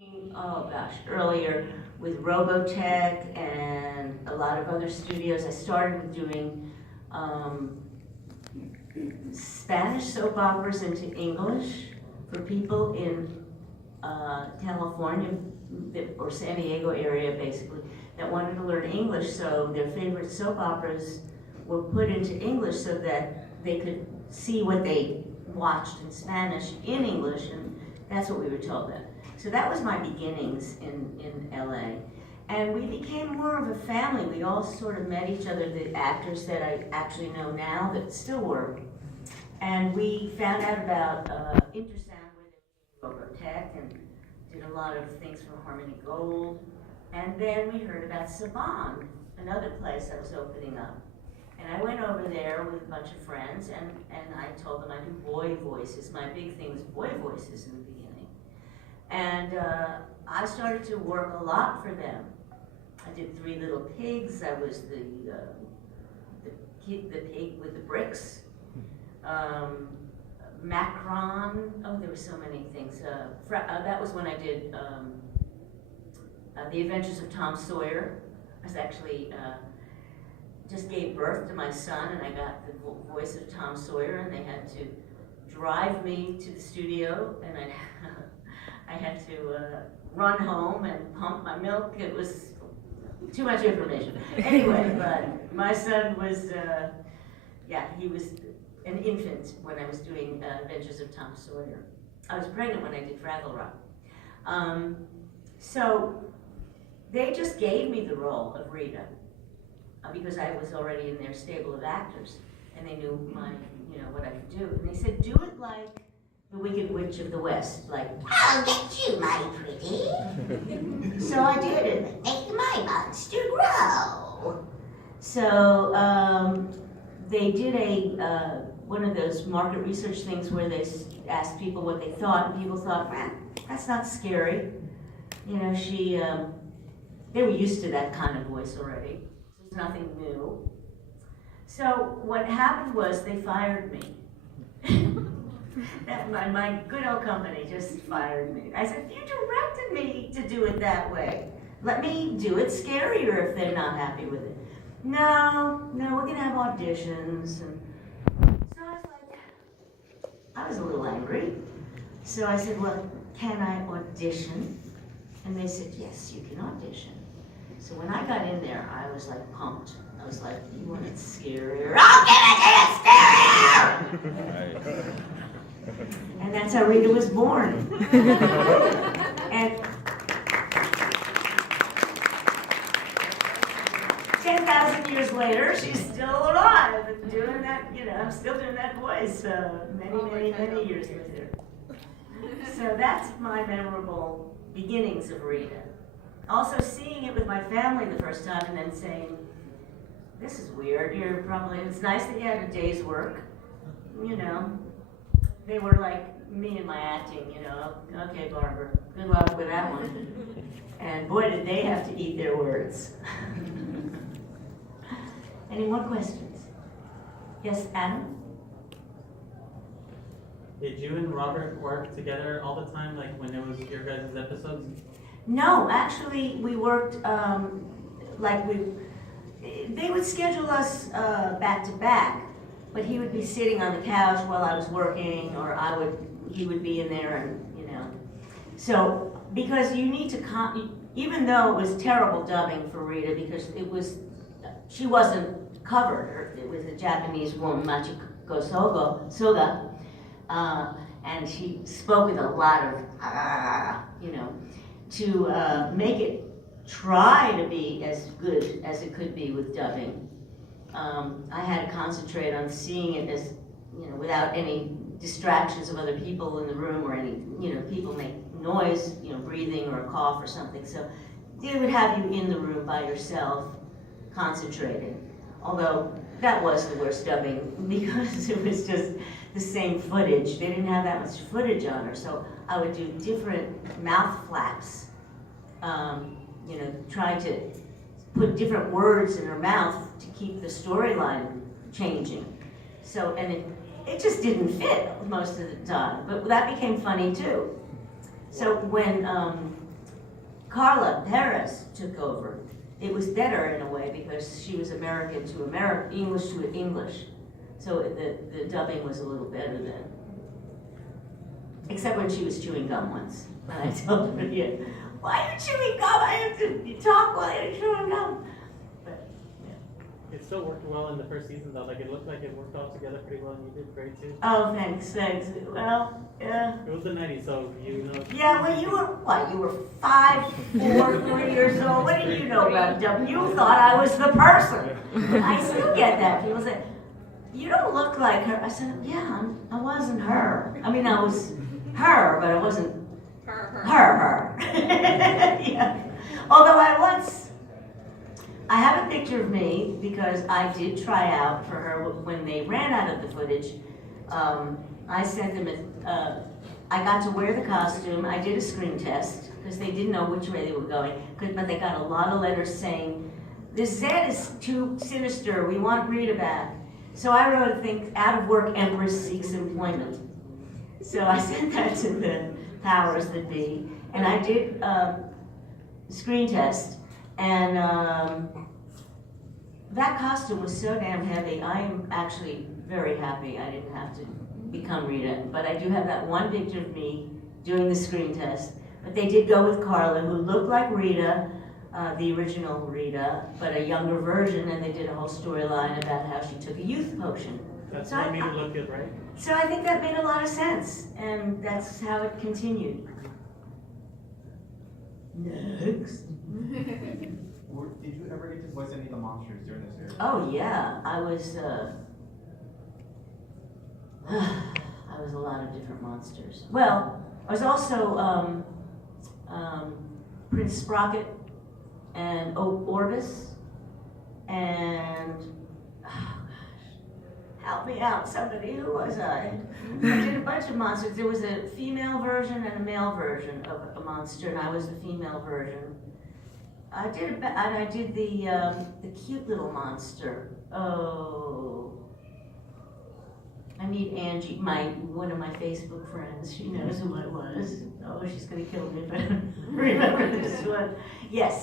Oh gosh, earlier with Robotech and a lot of other studios. I started with doing Spanish soap operas into English for people in California or San Diego area basically that wanted to learn English, so their favorite soap operas were put into English so that they could see what they watched in Spanish in English, and that's what we were told then. So that was my beginnings in LA. And we became more of a family. We all sort of met each other, the actors that I actually know now that still work. And we found out about Intersound with Robotech and did a lot of things for Harmony Gold. And then we heard about Saban, another place that was opening up. And I went over there with a bunch of friends, and I told them I do boy voices. My big thing was boy voices in the beginning. And I started to work a lot for them. I did Three Little Pigs. I was the pig with the bricks. Macron. Oh, there were so many things. That was when I did The Adventures of Tom Sawyer. I was actually just gave birth to my son, and I got the voice of Tom Sawyer, and they had to drive me to the studio, and I had to run home and pump my milk. It was too much information. Anyway, but my son was, he was an infant when I was doing Adventures of Tom Sawyer. I was pregnant when I did Fraggle Rock. So they just gave me the role of Rita because I was already in their stable of actors, and they knew what I could do. And they said, do it like the Wicked Witch of the West, like, I'll get you, my pretty. so I did it. Make my monster grow. So they did one of those market research things where they asked people what they thought, and people thought, man, that's not scary. They were used to that kind of voice already. It was nothing new. So what happened was they fired me. My good old company just fired me. I said, you directed me to do it that way. Let me do it scarier if they're not happy with it. No, we're gonna have auditions. And so I was a little angry. So I said, well, can I audition? And they said, yes, you can audition. So when I got in there, I was like pumped. I was like, you want it scarier? I'll give it to you scarier! And that's how Rita was born. And 10,000 years later, she's still alive and doing that, I'm still doing that voice many years later. So that's my memorable beginnings of Rita. Also seeing it with my family the first time and then saying, this is weird, it's nice that you had a day's work, They were like me and my acting, okay, Barbara, good luck with that one. And boy, did they have to eat their words. Any more questions? Yes, Adam? Did you and Robert work together all the time, like when it was your guys' episodes? No, actually, we worked they would schedule us back to back, but he would be sitting on the couch while I was working, or he would be in there, and So, because you need to, even though it was terrible dubbing for Rita, because she wasn't covered. It was a Japanese woman, Machiko Soga, and she spoke with a lot of, to make it try to be as good as it could be with dubbing. I had to concentrate on seeing it as, without any distractions of other people in the room or any, people make noise, breathing or a cough or something. So they would have you in the room by yourself, concentrating. Although that was the worst dubbing because it was just the same footage. They didn't have that much footage on her, so I would do different mouth flaps, try to put different words in her mouth to keep the storyline changing. So, and it just didn't fit most of the time, but that became funny too. So when Carla Perez took over. It was better in a way because she was American to American, English to English. So the dubbing was a little better then. Except when she was chewing gum once. And I told her, yeah, why are you chewing gum? I have to talk while you're chewing gum. But, yeah. It still worked well in the first season though, like it looked like it worked all together pretty well and you did great too. Oh, thanks. Well, yeah. It was the 90s, so you know. Yeah, well, you were, what, you were 5, 4, 3 years old? What did you know about dubbing? You thought I was the person. I still get that. People say, you don't look like her. I said, yeah, I wasn't her. I mean, I was her, but I wasn't her. Yeah. Although I have a picture of me because I did try out for her when they ran out of the footage. I sent them I got to wear the costume. I did a screen test because they didn't know which way they were going. But they got a lot of letters saying, this Z is too sinister. We want Rita back. So I wrote a thing, out of work Empress seeks employment. So I sent that to the powers that be. And I did screen test. And that costume was so damn heavy. I am actually very happy I didn't have to become Rita. But I do have that one picture of me doing the screen test. But they did go with Carla, who looked like Rita, the original Rita, but a younger version, and they did a whole storyline about how she took a youth potion. That's So what made it look good, right? So I think that made a lot of sense, and that's how it continued. Next. Did you ever get to voice any of the monsters during this era? Oh yeah, I was a lot of different monsters. Well, I was also Prince Sprocket and Orbis, and oh gosh, help me out, somebody, who was I? I did a bunch of monsters. There was a female version and a male version of a monster, and I was the female version. I did the cute little monster. Oh, I need Angie, one of my Facebook friends. She knows who I was. Oh, she's gonna kill me if I don't remember this one. Yes.